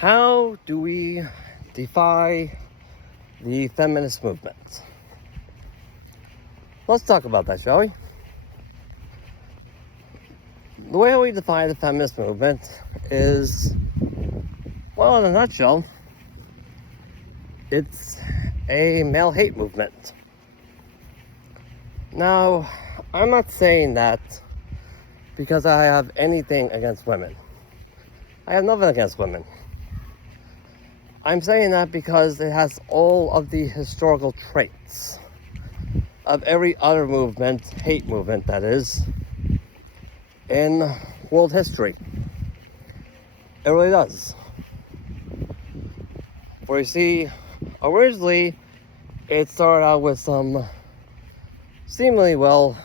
How do we defy the feminist movement? Let's talk about that, shall we? The way we define the feminist movement is, well, in a nutshell, it's a male hate movement. Now, I'm not saying that because I have anything against women. I have nothing against women. I'm saying that because it has all of the historical traits of every other movement, hate movement that is, in world history. It really does. For you see, originally it started out with some seemingly well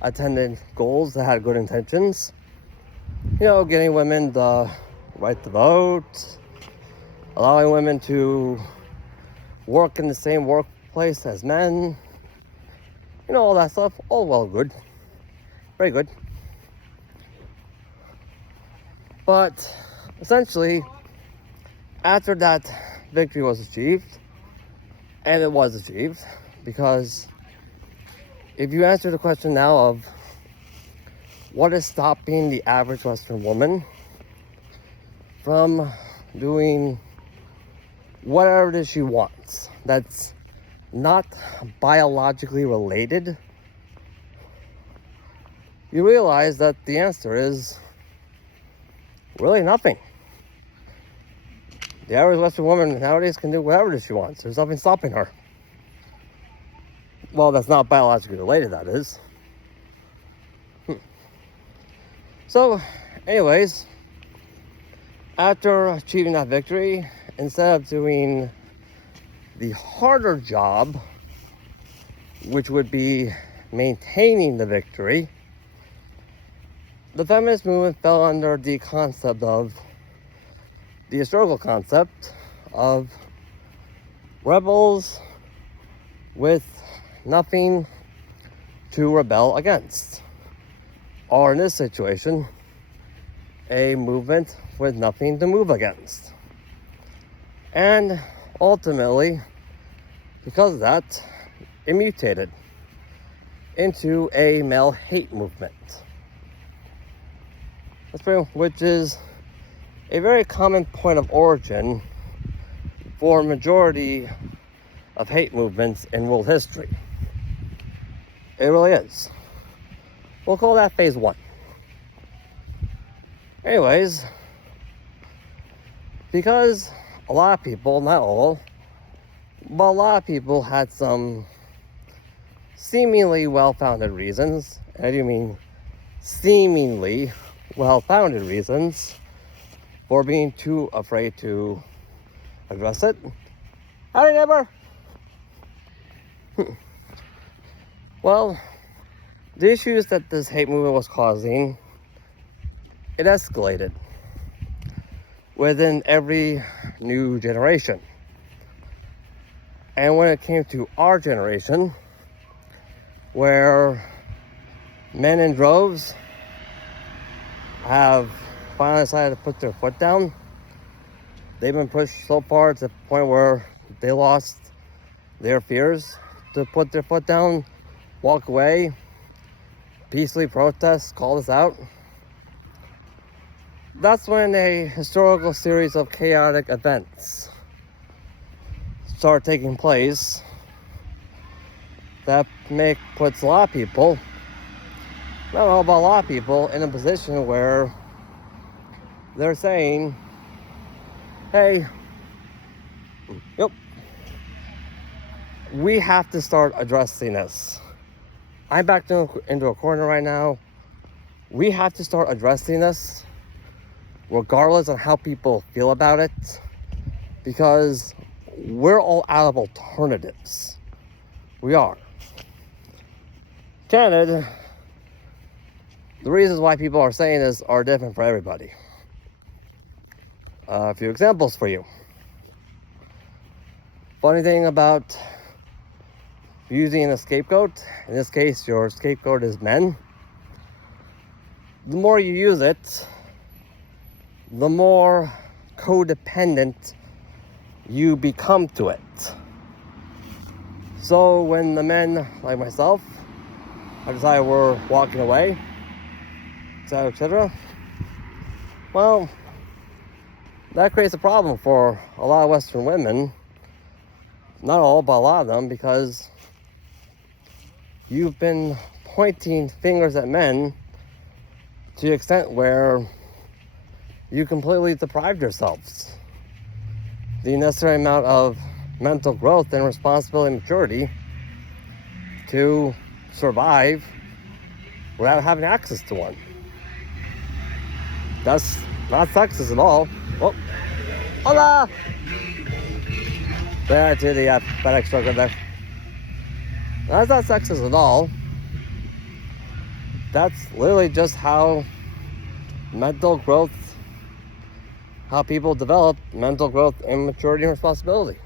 attended goals that had good intentions. You know, getting women the right to vote, allowing women to work in the same workplace as men, you know, all that stuff. All well good. Very good. But essentially, after that victory was achieved, and it was achieved, because if you answer the question now of what is stopping the average Western woman from doing whatever it is she wants that's not biologically related, you realize that the answer is really nothing. The average Western woman nowadays can do whatever it is she wants. There's nothing stopping her. Well, that's not biologically related, that is. So, anyways, after achieving that victory, instead of doing the harder job, which would be maintaining the victory, the feminist movement fell under the concept of the historical concept of rebels with nothing to rebel against, or in this situation, a movement with nothing to move against. And ultimately, because of that, it mutated into a male hate movement. Which is a very common point of origin for a majority of hate movements in world history. It really is. We'll call that phase one. Anyways, because a lot of people, not all, but a lot of people had some seemingly well-founded reasons, and I do mean seemingly well-founded reasons, for being too afraid to address it. Howdy, neighbor! Well, the issues that this hate movement was causing, it escalated within every new generation. And when it came to our generation, where men in droves have finally decided to put their foot down, they've been pushed so far to the point where they lost their fears to put their foot down, walk away, peacefully protest, call this out. That's when a historical series of chaotic events start taking place that puts a lot of people, not all, but a lot of people, in a position where they're saying, hey, we have to start addressing this. I'm backed into a corner right now. We have to start addressing this, regardless of how people feel about it, because we're all out of alternatives. We are. Granted, the reasons why people are saying this are different for everybody. A few examples for you. Funny thing about using a scapegoat, in this case your scapegoat is men, the more you use it, the more codependent you become to it. So when the men, like myself, I decide we're walking away, etc., etc., well, that creates a problem for a lot of Western women. Not all, but a lot of them, because you've been pointing fingers at men to the extent where you completely deprived yourselves the necessary amount of mental growth and responsibility and maturity to survive without having access to one. That's not sexist at all. Oh, hola! There to the FedEx truck right there. That's not sexist at all. That's literally just how mental growth, how people develop mental growth and maturity and responsibility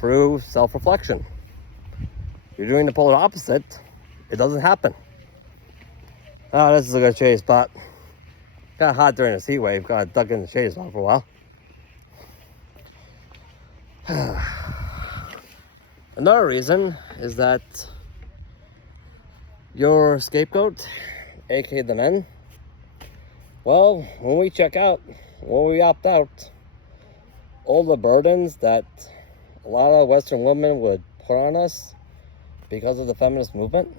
through self-reflection. If you're doing the polar opposite, it doesn't happen. Oh, this is a good shade spot. Got hot during this heat wave. Got to duck in the shade spot for a while. Another reason is that your scapegoat, aka the men, well, when we check out, when we opt out, all the burdens that a lot of Western women would put on us because of the feminist movement,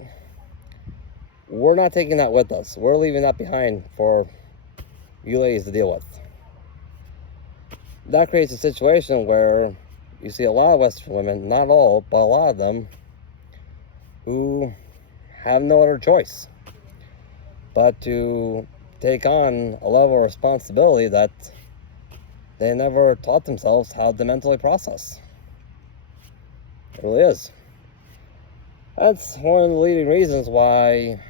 we're not taking that with us. We're leaving that behind for you ladies to deal with. That creates a situation where you see a lot of Western women, not all, but a lot of them, who have no other choice but to take on a level of responsibility that they never taught themselves how to mentally process. It really is. That's one of the leading reasons why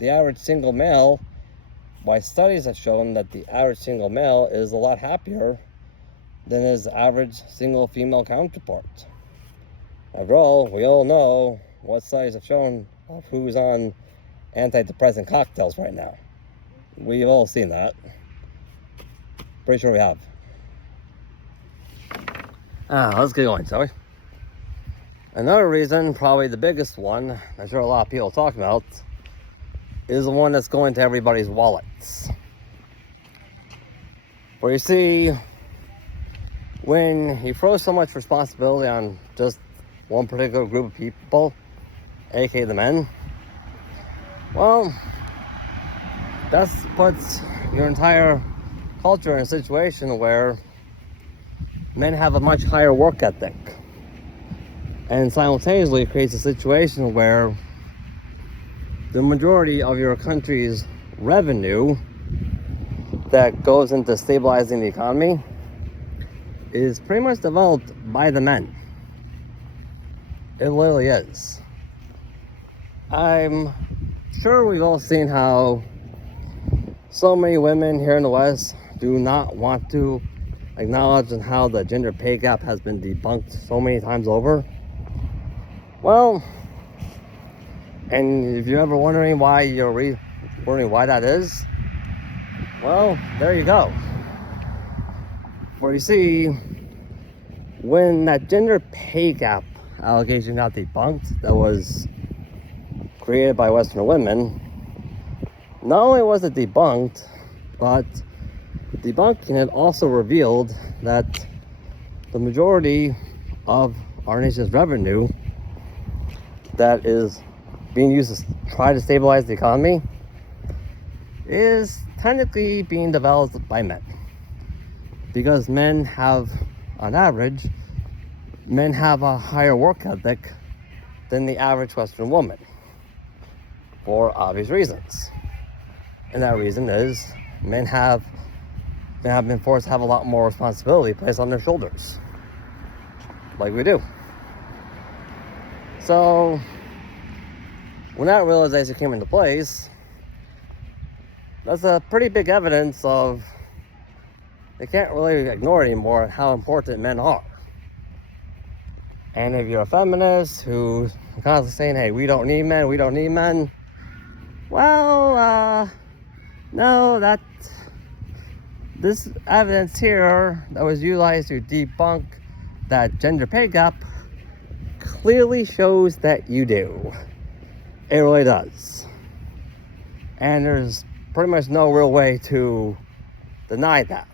the average single male, why studies have shown that the average single male is a lot happier than his average single female counterpart. After all, we all know what studies have shown of who's on antidepressant cocktails right now. We've all seen that. Pretty sure we have. Let's get going, shall we? Another reason, probably the biggest one, I'm sure a lot of people talk about, is the one that's going to everybody's wallets. Where you see, when you throw so much responsibility on just one particular group of people, aka the men, well, that puts your entire culture in a situation where men have a much higher work ethic, and simultaneously creates a situation where the majority of your country's revenue that goes into stabilizing the economy is pretty much developed by the men. It literally is. I'm sure we've all seen how so many women here in the West do not want to acknowledge and how the gender pay gap has been debunked so many times over. Well, and if you're ever wondering why that is, well, there you go. Where you see, when that gender pay gap allegation got debunked, that was created by Western women, not only was it debunked, but debunking it also revealed that the majority of our nation's revenue that is being used to try to stabilize the economy is technically being developed by men. Because men have, on average, men have a higher work ethic than the average Western woman, for obvious reasons. And that reason is men have been forced to have a lot more responsibility placed on their shoulders, like we do. So when that realization came into place, that's a pretty big evidence of they can't really ignore anymore how important men are. And if you're a feminist who's constantly saying, hey, we don't need men, well, no, this evidence here that was utilized to debunk that gender pay gap clearly shows that you do. It really does. And there's pretty much no real way to deny that.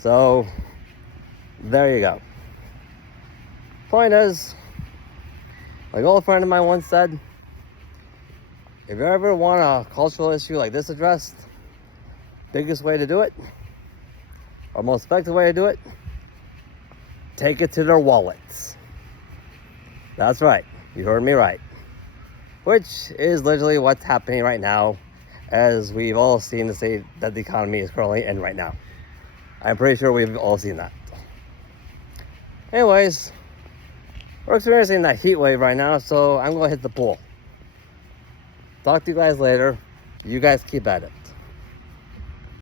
So, there you go. Point is, like an old friend of mine once said, if you ever want a cultural issue like this addressed, biggest way to do it, or most effective way to do it, take it to their wallets. That's right, you heard me right. Which is literally what's happening right now, as we've all seen the state that the economy is currently in right now. I'm pretty sure we've all seen that. Anyways, we're experiencing that heat wave right now, so I'm going to hit the pool. Talk to you guys later. You guys keep at it.